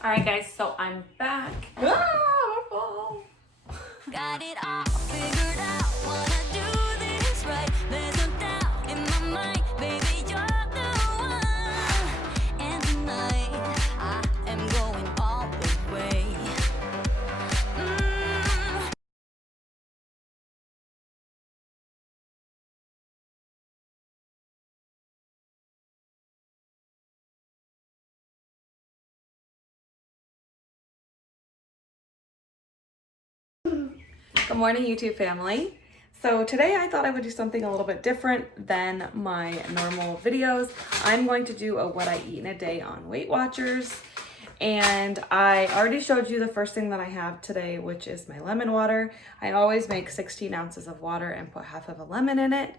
All right, guys, so I'm back. My phone. Got it all figured out, wanna do this right. There's no doubt in my mind, baby, you're the one. And tonight, I am going all the way. Good morning, YouTube family. So today I thought I would do something a little bit different than my normal videos. I'm going to do a what I eat in a day on Weight Watchers. And I already showed you the first thing that I have today, which is my lemon water. I always make 16 ounces of water and put half of a lemon in it.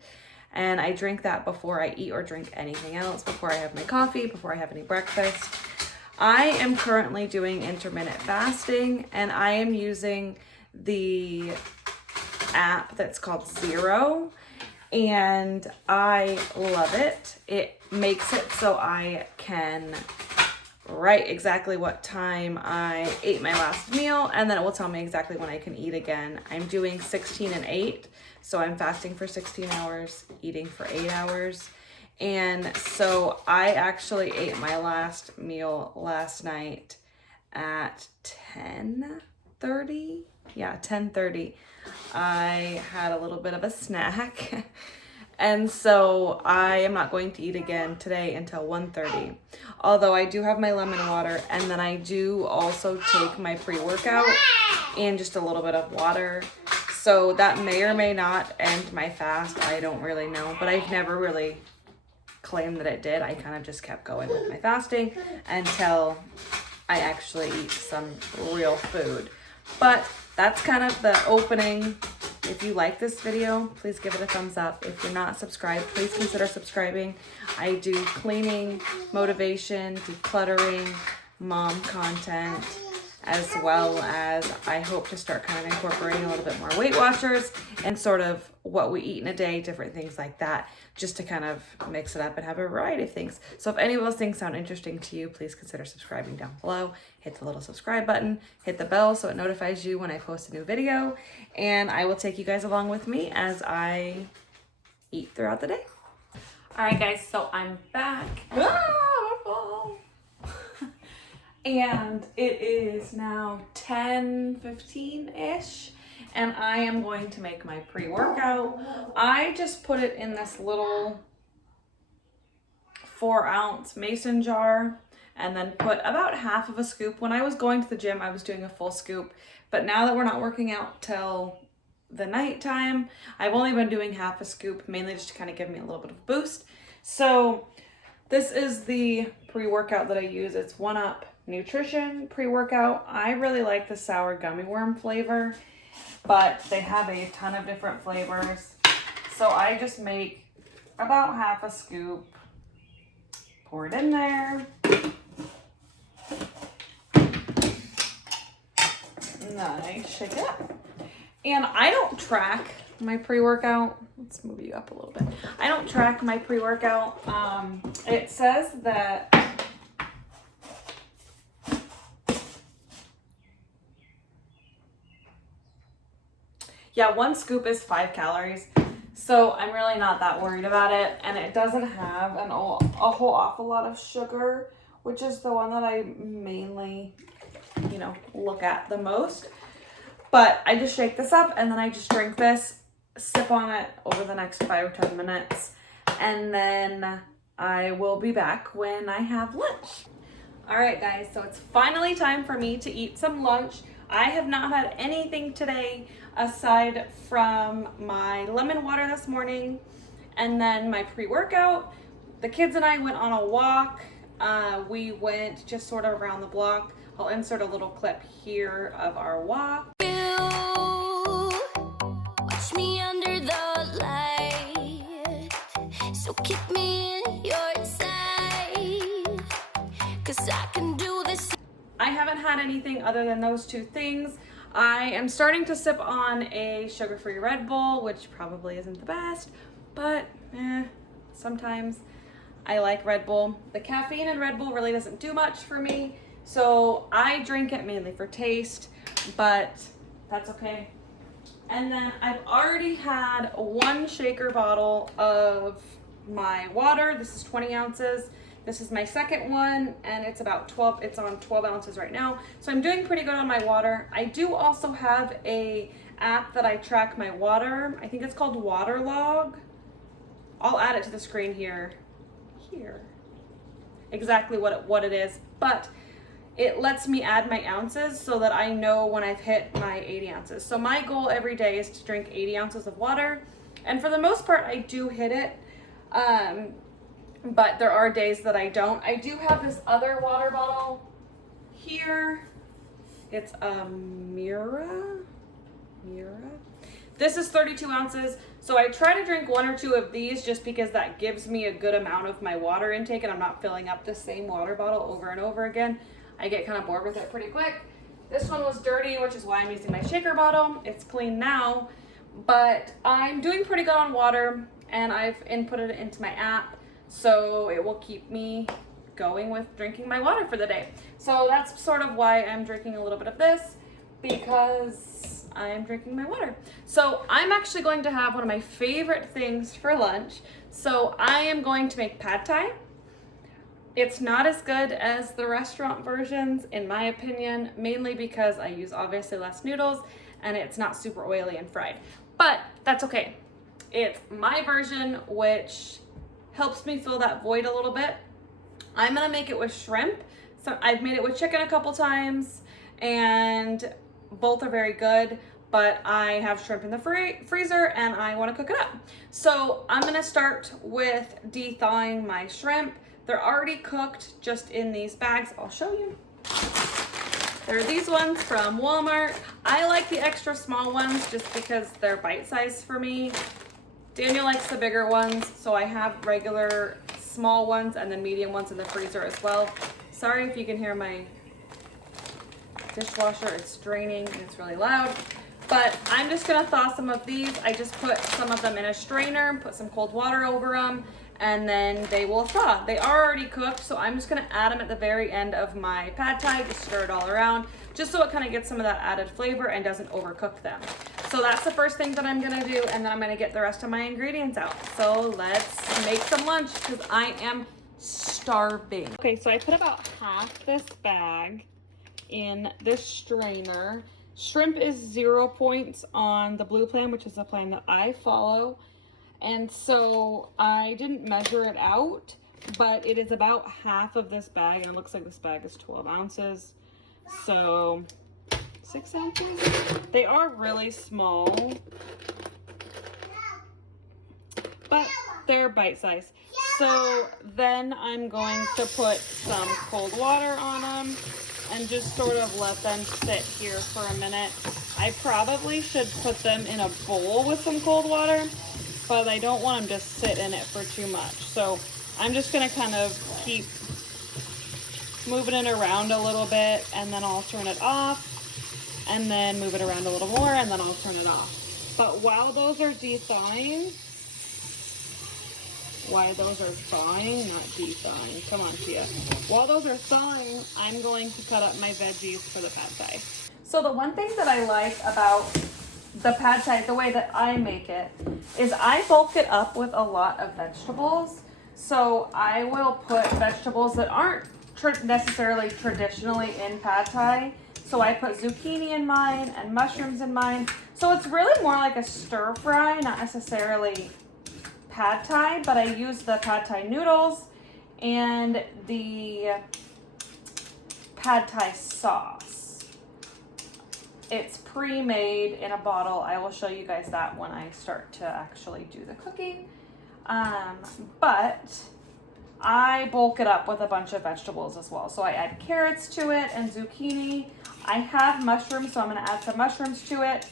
And I drink that before I eat or drink anything else, before I have my coffee, before I have any breakfast. I am currently doing intermittent fasting, and I am using the app that's called Zero, and I love it. It makes it so I can write exactly what time I ate my last meal, and then it will tell me exactly when I can eat again. I'm doing 16 and 8, so I'm fasting for 16 hours, eating for 8 hours. And so I actually ate my last meal last night at 10:30. Yeah, 10:30. I had a little bit of a snack. And so I am not going to eat again today until 1:30. Although I do have my lemon water, and then I do also take my pre-workout and just a little bit of water. So that may or may not end my fast. I don't really know, but I've never really claimed that it did. I kind of just kept going with my fasting until I actually eat some real food. But that's kind of the opening. If you like this video, please give it a thumbs up. If you're not subscribed, please consider subscribing. I do cleaning, motivation, decluttering, mom content, as well as I hope to start kind of incorporating a little bit more Weight Watchers and sort of what we eat in a day, different things like that, just to kind of mix it up and have a variety of things. So if any of those things sound interesting to you, please consider subscribing down below. Hit the little subscribe button, hit the bell so it notifies you when I post a new video, and I will take you guys along with me as I eat throughout the day. All right, guys, so I'm back. My phone. And it is now 10:15-ish, and I am going to make my pre-workout. I just put it in this little 4-ounce mason jar and then put about half of a scoop. When I was going to the gym, I was doing a full scoop, but now that we're not working out till the nighttime, I've only been doing half a scoop, mainly just to kind of give me a little bit of a boost. So this is the pre-workout that I use. It's 1UP Nutrition pre-workout. I really like the sour gummy worm flavor, but they have a ton of different flavors. So I just make about half a scoop, pour it in there, nice, shake it up. And I don't track my pre-workout. Let's move you up a little bit. I don't track my pre-workout. It says that yeah, 1 scoop is 5 calories. So I'm really not that worried about it. And it doesn't have a whole awful lot of sugar, which is the one that I mainly, look at the most. But I just shake this up and then I just drink this, sip on it over the next 5 or 10 minutes. And then I will be back when I have lunch. All right, guys, so it's finally time for me to eat some lunch. I have not had anything today aside from my lemon water this morning and then my pre-workout. The kids and I went on a walk. We went just sort of around the block. I'll insert a little clip here of our walk. Watch me under the light, so keep me in your sight, 'cause I can do this. I haven't had anything other than those 2 things. I am starting to sip on a sugar-free Red Bull, which probably isn't the best, but sometimes I like Red Bull. The caffeine in Red Bull really doesn't do much for me, So I drink it mainly for taste, but that's okay. And then I've already had 1 shaker bottle of my water. This is 20 ounces. This is my second one, and it's about 12, it's on 12 ounces right now. So I'm doing pretty good on my water. I do also have a app that I track my water. I think it's called Waterlog. I'll add it to the screen here. Exactly what it is, but it lets me add my ounces so that I know when I've hit my 80 ounces. So my goal every day is to drink 80 ounces of water. And for the most part, I do hit it. But there are days that I don't. I do have this other water bottle here. It's a Mira. This is 32 ounces. So I try to drink 1 or 2 of these just because that gives me a good amount of my water intake and I'm not filling up the same water bottle over and over again. I get kind of bored with it pretty quick. This one was dirty, which is why I'm using my shaker bottle. It's clean now, but I'm doing pretty good on water and I've inputted it into my app, so it will keep me going with drinking my water for the day. So that's sort of why I'm drinking a little bit of this, because I'm drinking my water. So I'm actually going to have one of my favorite things for lunch. So I am going to make pad thai. It's not as good as the restaurant versions, in my opinion, mainly because I use obviously less noodles and it's not super oily and fried. But that's okay. It's my version, which helps me fill that void a little bit. I'm gonna make it with shrimp. So I've made it with chicken a couple times and both are very good, but I have shrimp in the freezer and I wanna cook it up. So I'm gonna start with de-thawing my shrimp. They're already cooked just in these bags. I'll show you. They're these ones from Walmart. I like the extra small ones just because they're bite-sized for me. Daniel likes the bigger ones, so I have regular small ones and then medium ones in the freezer as well. Sorry if you can hear my dishwasher, it's draining and it's really loud. But I'm just gonna thaw some of these. I just put some of them in a strainer, put some cold water over them, and then they will thaw. They are already cooked, so I'm just gonna add them at the very end of my pad thai, just stir it all around, just so it kind of gets some of that added flavor and doesn't overcook them. So that's the first thing that I'm gonna do, and then I'm gonna get the rest of my ingredients out. So let's make some lunch, because I am starving. Okay, so I put about half this bag in this strainer. Shrimp is 0 points on the blue plan, which is the plan that I follow. And so I didn't measure it out, but it is about half of this bag, and it looks like this bag is 12 ounces. So 6 ounces? They are really small, but they're bite-sized. So then I'm going to put some cold water on them and just sort of let them sit here for a minute. I probably should put them in a bowl with some cold water, but I don't want them to sit in it for too much. So I'm just gonna kind of keep moving it around a little bit, and then I'll turn it off, and then move it around a little more, and then I'll turn it off. But while those are de-thawing, not de-thawing, come on Tia. While those are thawing, I'm going to cut up my veggies for the pad thai. So the one thing that I like about the pad thai, the way that I make it, is I bulk it up with a lot of vegetables. So I will put vegetables that aren't necessarily traditionally in pad thai. So I put zucchini in mine and mushrooms in mine. So it's really more like a stir fry, not necessarily pad thai, but I use the pad thai noodles and the pad thai sauce. It's pre-made in a bottle. I will show you guys that when I start to actually do the cooking. But I bulk it up with a bunch of vegetables as well. So I add carrots to it and zucchini. I have mushrooms, so I'm gonna add some mushrooms to it.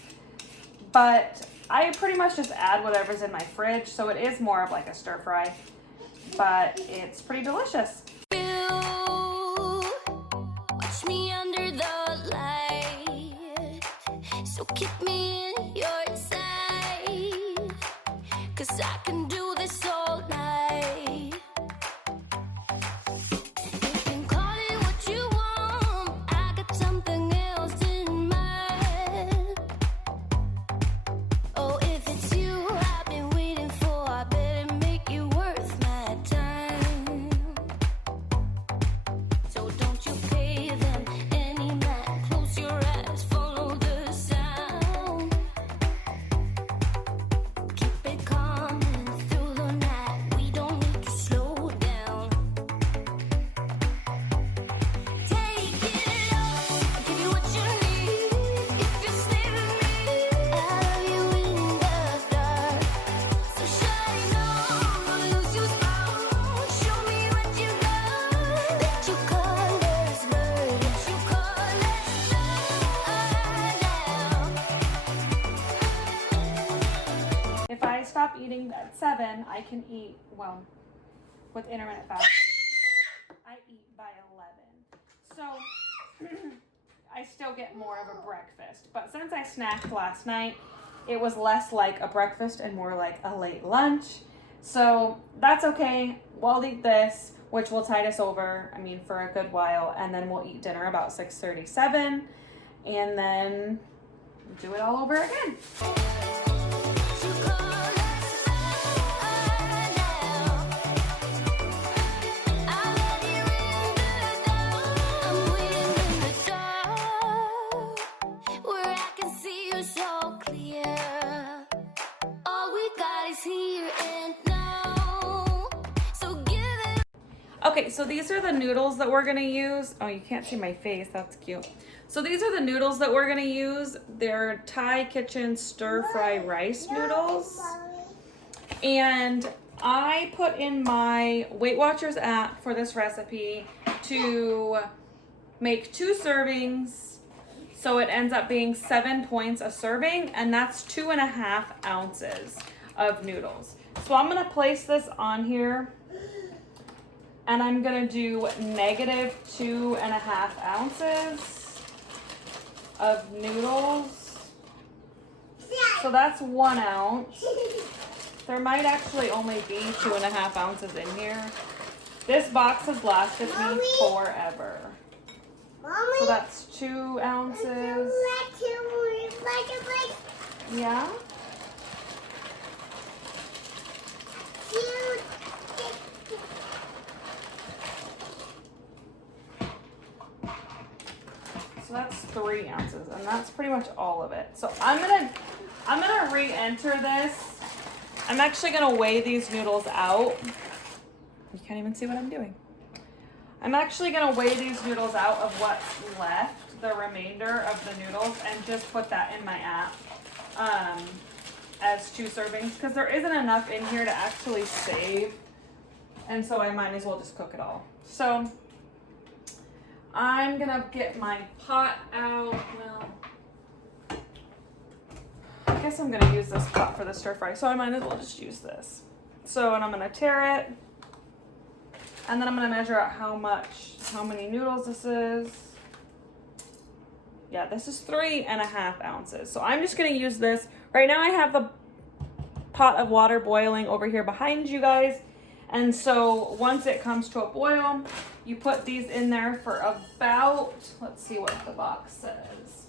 But I pretty much just add whatever's in my fridge. So it is more of like a stir fry, but it's pretty delicious. Watch me under the light, so keep me in your sight, 'cause I can do this all night. You can call it what you want, stop eating at 7, I can eat, well, with intermittent fasting, I eat by 11. So I still get more of a breakfast. But since I snacked last night, it was less like a breakfast and more like a late lunch. So that's okay. We'll eat this, which will tide us over, for a good while. And then we'll eat dinner about 6:37. And then do it all over again. Okay, so these are the noodles that we're gonna use. Oh, you can't see my face, that's cute. So these are the noodles that we're gonna use. They're Thai Kitchen stir-fry rice noodles. And I put in my Weight Watchers app for this recipe to make 2 servings. So it ends up being 7 points a serving, and that's 2.5 ounces of noodles. So I'm gonna place this on here, and I'm gonna do -2.5 ounces of noodles. So that's 1 ounce. There might actually only be 2.5 ounces in here. This box has lasted me forever. So that's 2 ounces. Yeah? So that's 3 ounces, and that's pretty much all of it. So I'm gonna re-enter this. I'm actually gonna weigh these noodles out. You can't even see what I'm doing. I'm actually gonna weigh these noodles out of what's left, the remainder of the noodles, and just put that in my app as 2 servings, because there isn't enough in here to actually save, and so I might as well just cook it all. So I'm gonna get my pot out. Well, I guess I'm gonna use this pot for the stir fry, so I might as well just use this. So, and I'm gonna tear it, and then I'm gonna measure out how many noodles this is. Yeah, this is 3.5 ounces. So I'm just gonna use this. Right now I have the pot of water boiling over here behind you guys. And so once it comes to a boil, you put these in there for about, let's see what the box says.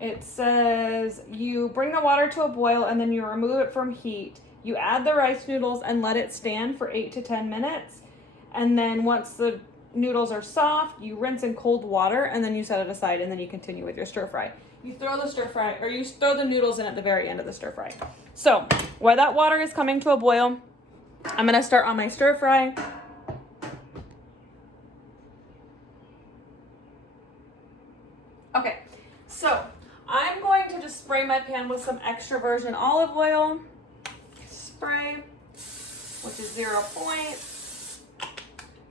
It says you bring the water to a boil and then you remove it from heat. You add the rice noodles and let it stand for 8 to 10 minutes. And then once the noodles are soft, you rinse in cold water and then you set it aside, and then you continue with your stir fry. You throw the stir fry, or you throw the noodles in at the very end of the stir fry. So while that water is coming to a boil, I'm gonna start on my stir fry. Okay, so I'm going to just spray my pan with some extra virgin olive oil. Spray, which is 0 point.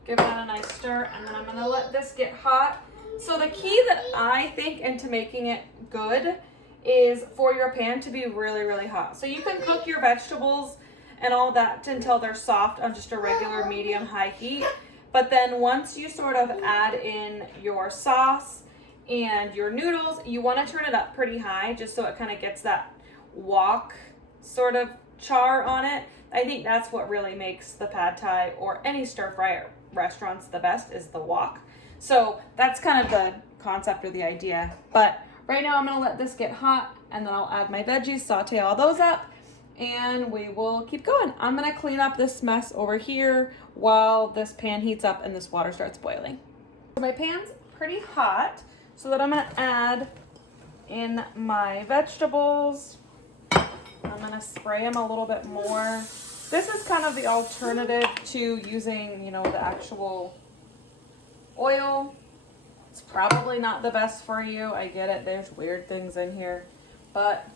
Give that a nice stir, and then I'm gonna let this get hot. So the key that I think into making it good is for your pan to be really, really hot. So you can cook your vegetables and all that until they're soft on just a regular medium high heat. But then once you sort of add in your sauce and your noodles, you want to turn it up pretty high just so it kind of gets that wok sort of char on it. I think that's what really makes the pad thai or any stir fry restaurants the best, is the wok. So that's kind of the concept or the idea. But right now I'm going to let this get hot, and then I'll add my veggies, saute all those up, and we will keep going. I'm going to clean up this mess over here while this pan heats up and this water starts boiling. My pan's pretty hot, so that I'm going to add in my vegetables. I'm going to spray them a little bit more. This is kind of the alternative to using, the actual oil. It's probably not the best for you. I get it. There's weird things in here, but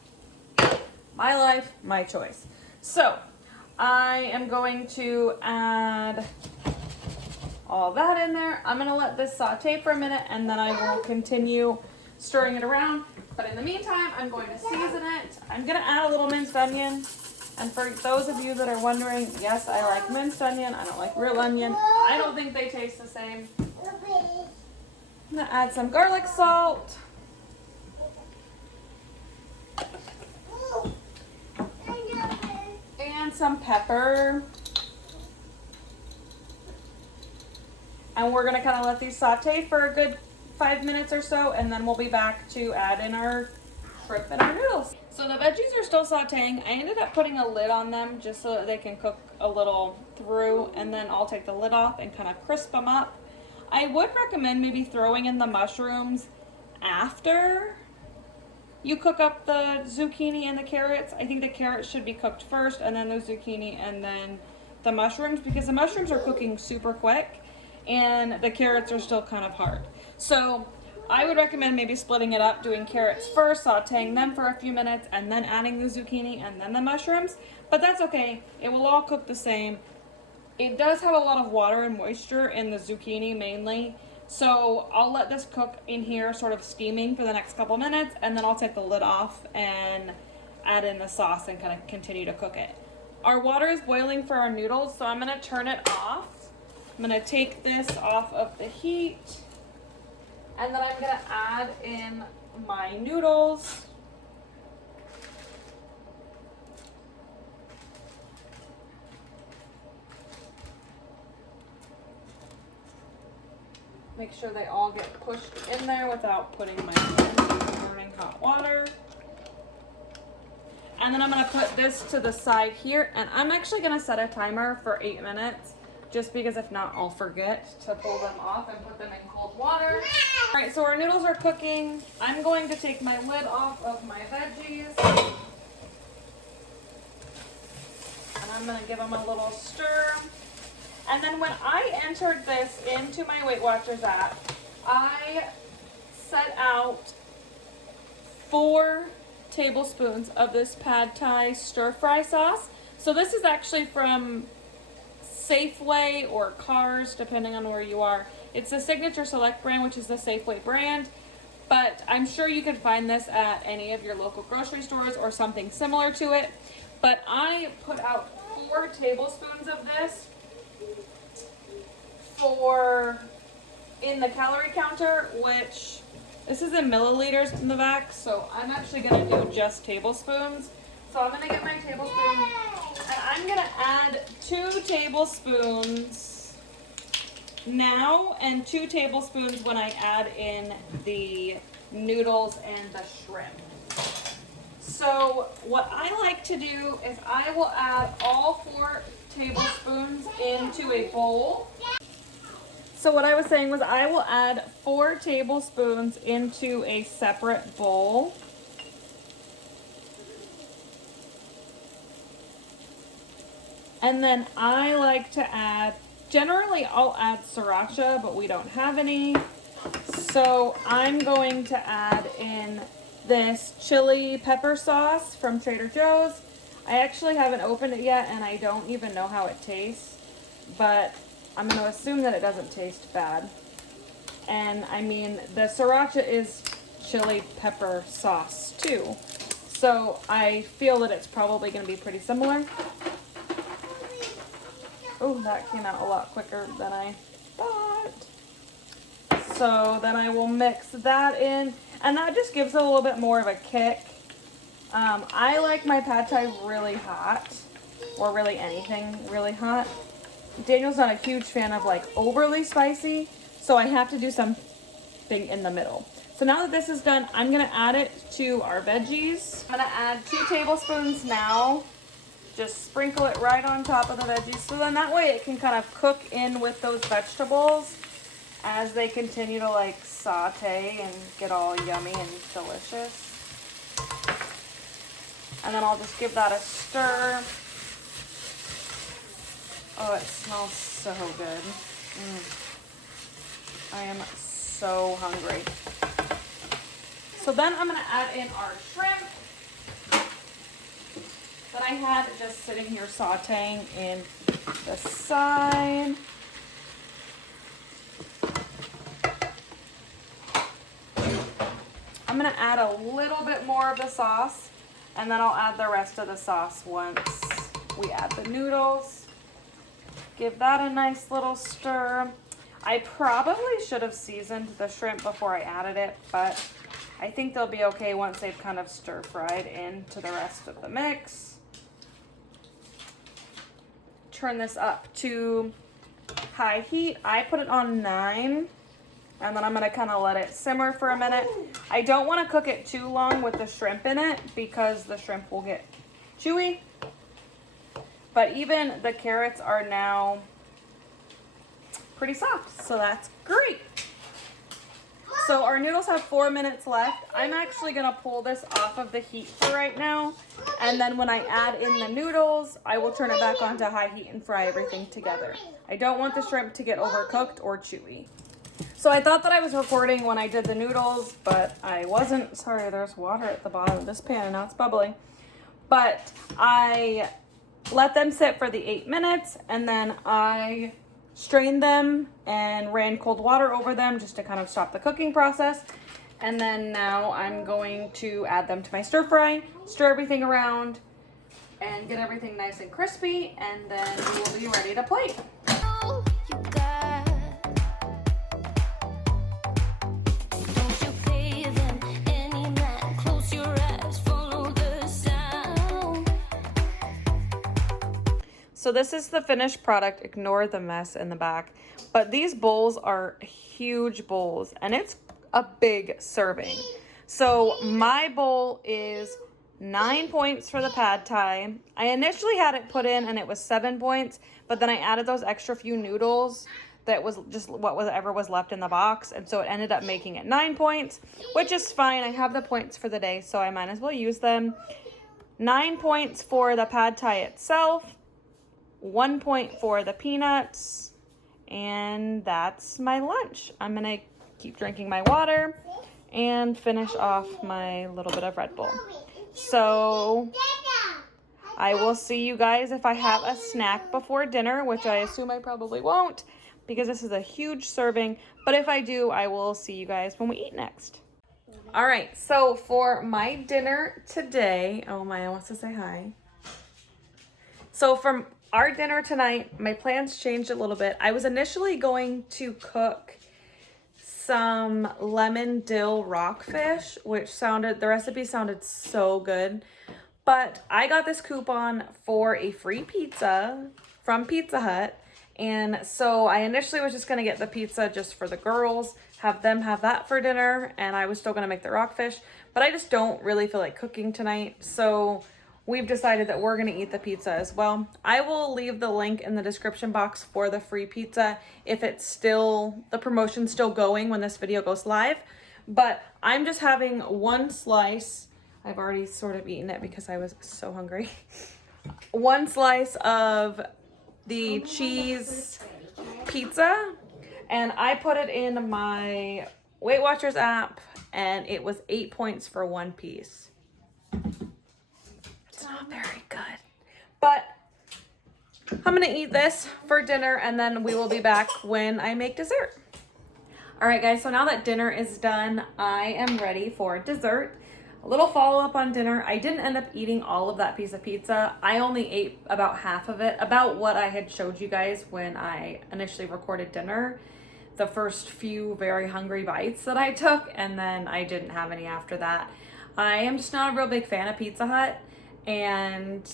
my life, my choice. So I am going to add all that in there. I'm going to let this saute for a minute, and then I will continue stirring it around. But in the meantime, I'm going to season it. I'm going to add a little minced onion. And for those of you that are wondering, yes, I like minced onion. I don't like real onion. I don't think they taste the same. I'm gonna add some garlic salt. And some pepper. And we're gonna kind of let these saute for a good 5 minutes or so, and then we'll be back to add in our shrimp and our noodles. So the veggies are still sauteing. I ended up putting a lid on them just so that they can cook a little through, and then I'll take the lid off and kind of crisp them up. I would recommend maybe throwing in the mushrooms after you cook up the zucchini and the carrots. I think the carrots should be cooked first, and then the zucchini, and then the mushrooms, because the mushrooms are cooking super quick and the carrots are still kind of hard. So I would recommend maybe splitting it up, doing carrots first, sauteing them for a few minutes, and then adding the zucchini and then the mushrooms. But that's okay. It will all cook the same. It does have a lot of water and moisture in the zucchini mainly. So I'll let this cook in here sort of steaming for the next couple minutes, and then I'll take the lid off and add in the sauce and kind of continue to cook it. Our water is boiling for our noodles, so I'm going to turn it off. I'm going to take this off of the heat, and then I'm going to add in my noodles. Make sure they all get pushed in there without putting my hands in burning hot water. And then I'm going to put this to the side here, and I'm actually going to set a timer for 8 minutes, just because if not, I'll forget to pull them off and put them in cold water. All right, so our noodles are cooking. I'm going to take my lid off of my veggies, and I'm going to give them a little stir. And then when I entered this into my Weight Watchers app, I set out 4 tablespoons of this pad thai stir fry sauce. So this is actually from Safeway or Cars, depending on where you are. It's the Signature Select brand, which is the Safeway brand, but I'm sure you can find this at any of your local grocery stores or something similar to it. But I put out 4 tablespoons of this in the calorie counter, which this is in milliliters in the back, so I'm actually going to do just tablespoons. So I'm going to get my tablespoon, and I'm going to add 2 tablespoons now and 2 tablespoons when I add in the noodles and the shrimp. So what I like to do is I will add all 4 tablespoons into a bowl. So what I was saying was I will add 4 tablespoons into a separate bowl. And then I like to add, generally I'll add sriracha, but we don't have any. So I'm going to add in this chili pepper sauce from Trader Joe's. I actually haven't opened it yet, and I don't even know how it tastes, but I'm going to assume that it doesn't taste bad. And I mean, the sriracha is chili pepper sauce too, so I feel that it's probably going to be pretty similar. Oh, that came out a lot quicker than I thought. So then I will mix that in, and that just gives it a little bit more of a kick. I like my pad thai really hot, or really anything really hot. Daniel's not a huge fan of like overly spicy, so I have to do something in the middle. So now that this is done, I'm gonna add it to our veggies. I'm gonna add 2 tablespoons now. Just sprinkle it right on top of the veggies, so then that way it can kind of cook in with those vegetables as they continue to like saute and get all yummy and delicious. And then I'll just give that a stir. Oh, it smells so good. I am so hungry. So then I'm going to add in our shrimp that I had just sitting here sauteing in the side. I'm going to add a little bit more of the sauce, and then I'll add the rest of the sauce once we add the noodles. Give that a nice little stir. I probably should have seasoned the shrimp before I added it, but I think they'll be okay once they've kind of stir fried into the rest of the mix. Turn this up to high heat. I put it on 9, and then I'm gonna kind of let it simmer for a minute. I don't want to cook it too long with the shrimp in it because the shrimp will get chewy. But even the carrots are now pretty soft, so that's great. So our noodles have 4 minutes left. I'm actually gonna pull this off of the heat for right now. And then when I add in the noodles, I will turn it back onto high heat and fry everything together. I don't want the shrimp to get overcooked or chewy. So I thought that I was recording when I did the noodles, but I wasn't. Sorry, there's water at the bottom of this pan and now it's bubbling. But I let them sit for the 8 minutes, and then I strained them and ran cold water over them just to kind of stop the cooking process. And then now I'm going to add them to my stir fry, stir everything around, and get everything nice and crispy, and then we will be ready to plate. Oh, you got. Don't you pay them any mind? Close your eyes, follow the sound. So this is the finished product. Ignore the mess in the back. But these bowls are huge bowls, and it's a big serving. So my bowl is 9 points for the pad thai. I initially had it put in and it was 7 points, but then I added those extra few noodles that was just whatever was left in the box, and so it ended up making it 9 points, which is fine. I have the points for the day, so I might as well use them. 9 points for the pad thai itself, 1 point for the peanuts, and that's my lunch. I'm gonna keep drinking my water and finish off my little bit of Red Bull. So I will see you guys if I have a snack before dinner, which I assume I probably won't because this is a huge serving. But if I do, I will see you guys when we eat next. All right, so for my dinner today, oh, Maya wants to say hi. So for our dinner tonight, my plans changed a little bit. I was initially going to cook some lemon dill rockfish, which the recipe sounded so good. But I got this coupon for a free pizza from Pizza Hut. And so I initially was just gonna get the pizza just for the girls, have them have that for dinner, and I was still gonna make the rockfish, but I just don't really feel like cooking tonight. So we've decided that we're gonna eat the pizza as well. I will leave the link in the description box for the free pizza if the promotion's still going when this video goes live. But I'm just having one slice. I've already sort of eaten it because I was so hungry. One slice of the cheese pizza, and I put it in my Weight Watchers app, and it was 8 points for one piece. It's not very good, but I'm gonna eat this for dinner, and then we will be back when I make dessert. All right, guys, so now that dinner is done, I am ready for dessert. A little follow-up on dinner. I didn't end up eating all of that piece of pizza. I only ate about half of it, about what I had showed you guys when I initially recorded dinner. The first few very hungry bites that I took, and then I didn't have any after that. I am just not a real big fan of Pizza Hut, and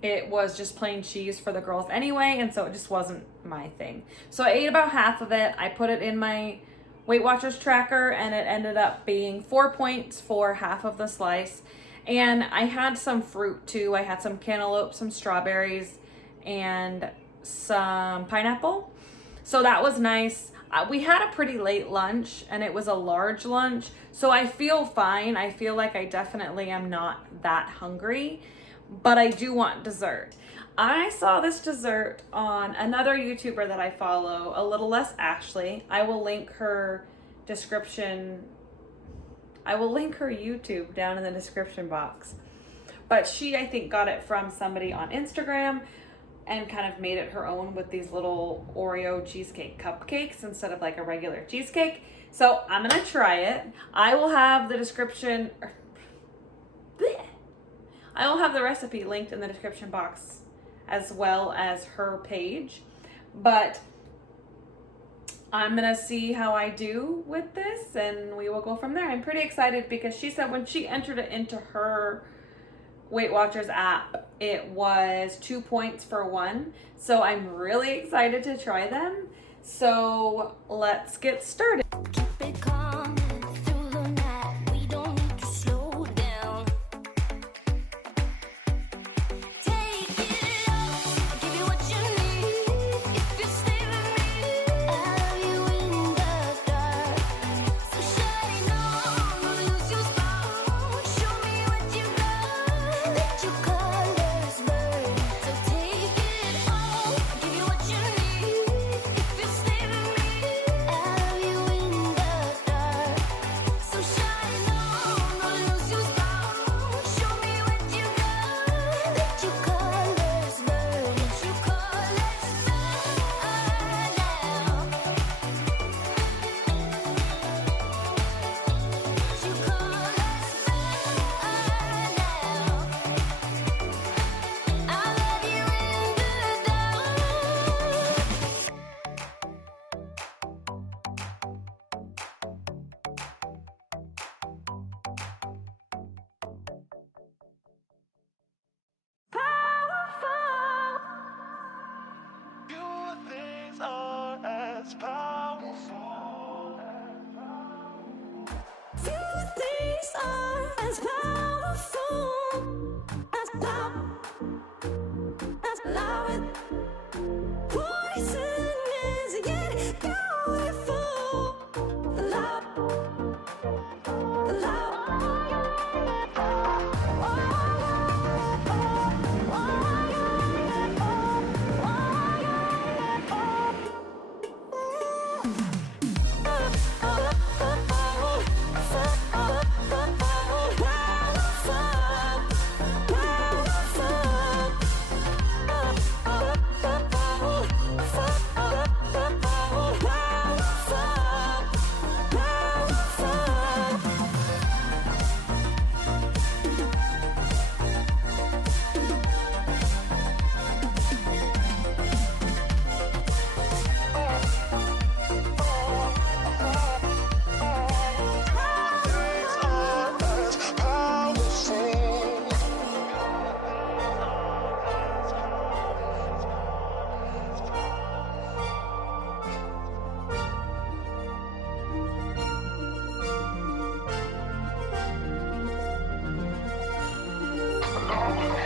it was just plain cheese for the girls anyway, and so it just wasn't my thing. So I ate about half of it. I put it in my Weight Watchers tracker, and it ended up being 4 points for half of the slice. And I had some fruit too. I had some cantaloupe, some strawberries, and some pineapple. So that was nice. We had a pretty late lunch, and it was a large lunch, so I feel fine. I feel like I definitely am not that hungry, but I do want dessert. I saw this dessert on another YouTuber that I follow, A Little Less Ashley. I will link her YouTube down in the description box. But she, I think, got it from somebody on Instagram and kind of made it her own with these little Oreo cheesecake cupcakes instead of like a regular cheesecake. So I'm gonna try it. I will have the description, I will have the recipe linked in the description box as well as her page. But I'm gonna see how I do with this and we will go from there. I'm pretty excited because she said when she entered it into her Weight Watchers app, it was 2 points for one. So I'm really excited to try them. So let's get started. Keep it calm through the night. We don't need to slow down. Take it off. I'll give you what you need. If you stay with me, I'll love you in the dark. So shine on, don't lose your spark. Show me what you got. Let your colors burn. So take it off. I'll give you what you need. If you stay with me, I'll love you in the dark. So shine on, don't lose your spark. Show me what you got. Let your colors burn. Let your colors burn now. Let your colors burn now. I love you in the dark. Few things are as powerful. Few things are as powerful as love. Poison is yet powerful. Love. Things are as powerful.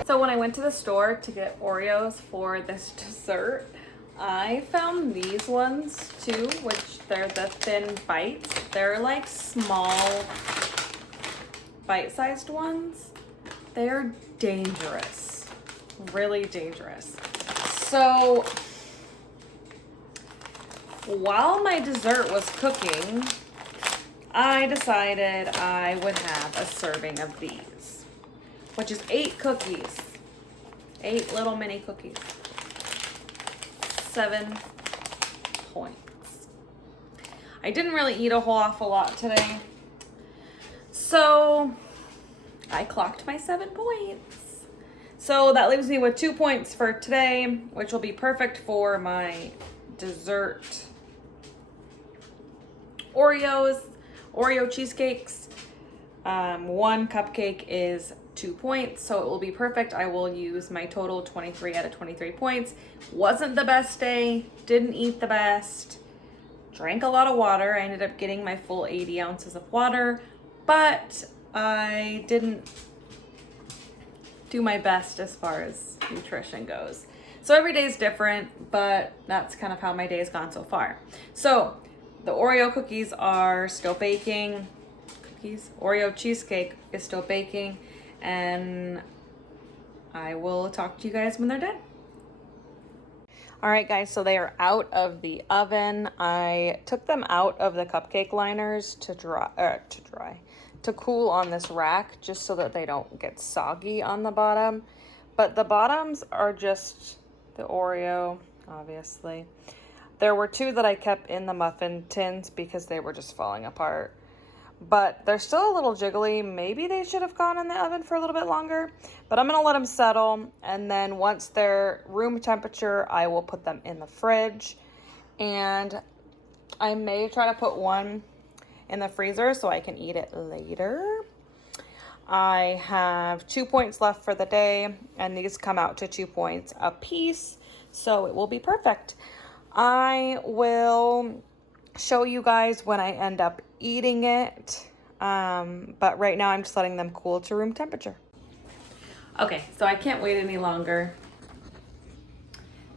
So when I went to the store to get Oreos for this dessert, I found these ones too, which they're the thin bites. They're like small bite-sized ones. They're dangerous, really dangerous. So while my dessert was cooking, I decided I would have a serving of these, which is 8 cookies, 8 little mini cookies, 7 points. I didn't really eat a whole awful lot today, so I clocked my 7 points. So that leaves me with 2 points for today, which will be perfect for my dessert Oreo cheesecakes. 1 cupcake is 2 points, so it will be perfect. I will use my total 23 out of 23 points. Wasn't the best day, didn't eat the best, drank a lot of water. I ended up getting my full 80 ounces of water, but I didn't do my best as far as nutrition goes. So every day is different, but that's kind of how my day has gone so far. So the Oreo cookies are still baking. Oreo cheesecake is still baking, and I will talk to you guys when they're done. All right, guys, so they are out of the oven. I took them out of the cupcake liners to cool on this rack, just so that they don't get soggy on the bottom. But the bottoms are just the Oreo, obviously. There were 2 that I kept in the muffin tins because they were just falling apart. but they're still a little jiggly. Maybe they should have gone in the oven for a little bit longer, but I'm gonna let them settle. And then once they're room temperature, I will put them in the fridge. And I may try to put one in the freezer so I can eat it later. I have 2 points left for the day, and these come out to 2 points a piece, so it will be perfect. I will show you guys when I end up eating it, but right now I'm just letting them cool to room temperature. Okay, so I can't wait any longer.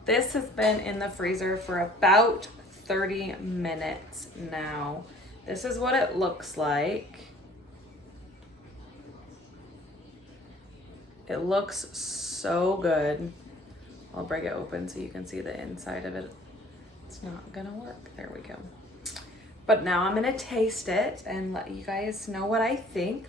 This has been in the freezer for about 30 minutes now. This is what it looks like. It looks so good. I'll break it open so you can see the inside of it. It's not gonna work. There we go. But now I'm gonna taste it and let you guys know what I think.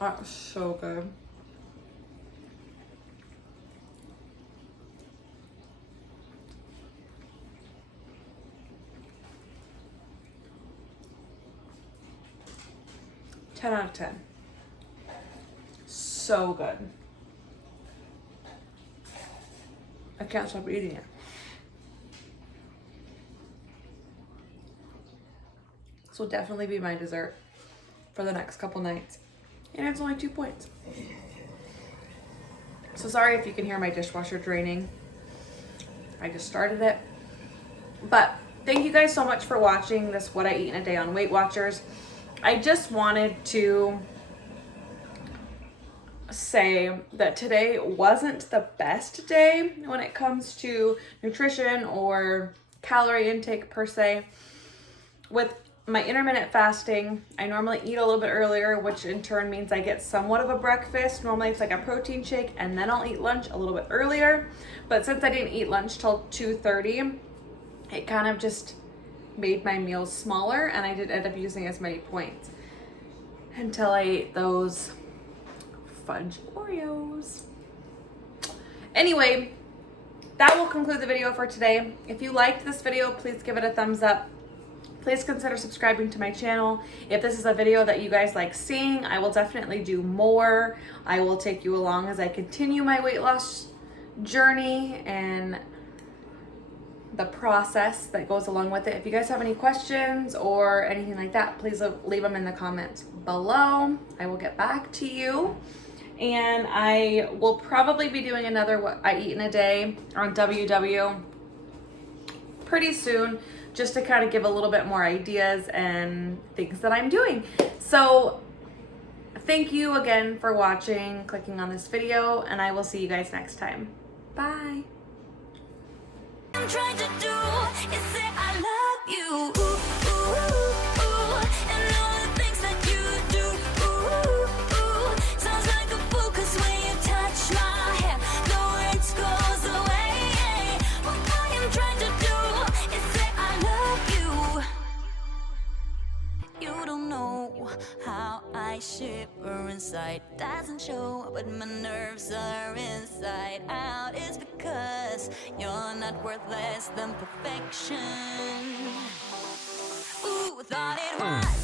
That was so good. Ten out of 10. So good. I can't stop eating it. This will definitely be my dessert for the next couple nights. And it's only 2 points. So sorry if you can hear my dishwasher draining. I just started it. But thank you guys so much for watching this What I Eat in a Day on Weight Watchers. I just wanted to say that today wasn't the best day when it comes to nutrition or calorie intake per se. With my intermittent fasting, I normally eat a little bit earlier, which in turn means I get somewhat of a breakfast. Normally it's like a protein shake, and then I'll eat lunch a little bit earlier. But since I didn't eat lunch till 2:30, it kind of just made my meals smaller, and I didn't end up using as many points until I ate those fudge Oreos. Anyway, that will conclude the video for today. If you liked this video, please give it a thumbs up. Please consider subscribing to my channel. If this is a video that you guys like seeing, I will definitely do more. I will take you along as I continue my weight loss journey and the process that goes along with it. If you guys have any questions or anything like that, please leave them in the comments below. I will get back to you. And I will probably be doing another What I Eat in a Day on WW pretty soon, just to kind of give a little bit more ideas and things that I'm doing. So thank you again for watching, clicking on this video, and I will see you guys next time. Bye. I'm trying to do is say I love you, ooh, ooh, ooh, and all the things that you do, ooh, ooh, sounds like a fool 'cause when you touch my hair, the words goes away. What I am trying to do is say I love you. You don't know how I shiver inside. Doesn't show, but my nerves are inside out. It's because you're not worth less than perfection. Ooh, thought it was